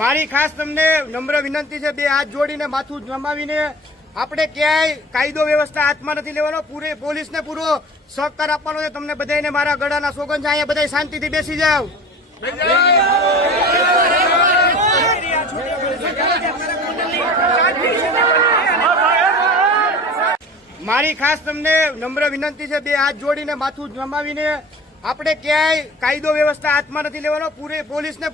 મારી ખાસ તમને નમ્ર વિનંતી છે, બે હાથ જોડીને માથું નમાવીને આપણે ક્યાંય કાયદો વ્યવસ્થા હાથમાં નથી લેવાનો, પોલીસને પૂરો સહકાર આપવાનો છે. તમને બધાને મારા ગળાના સોગંદ છે. અહીંયા બધા શાંતિથી બેસી જાવ. મારી ખાસ તમને નમ્ર વિનંતી છે, બે હાથ જોડીને માથું નમાવીને આપણે ક્યાંય કાયદો વ્યવસ્થા હાથમાં નથી લેવાનો, પોલીસને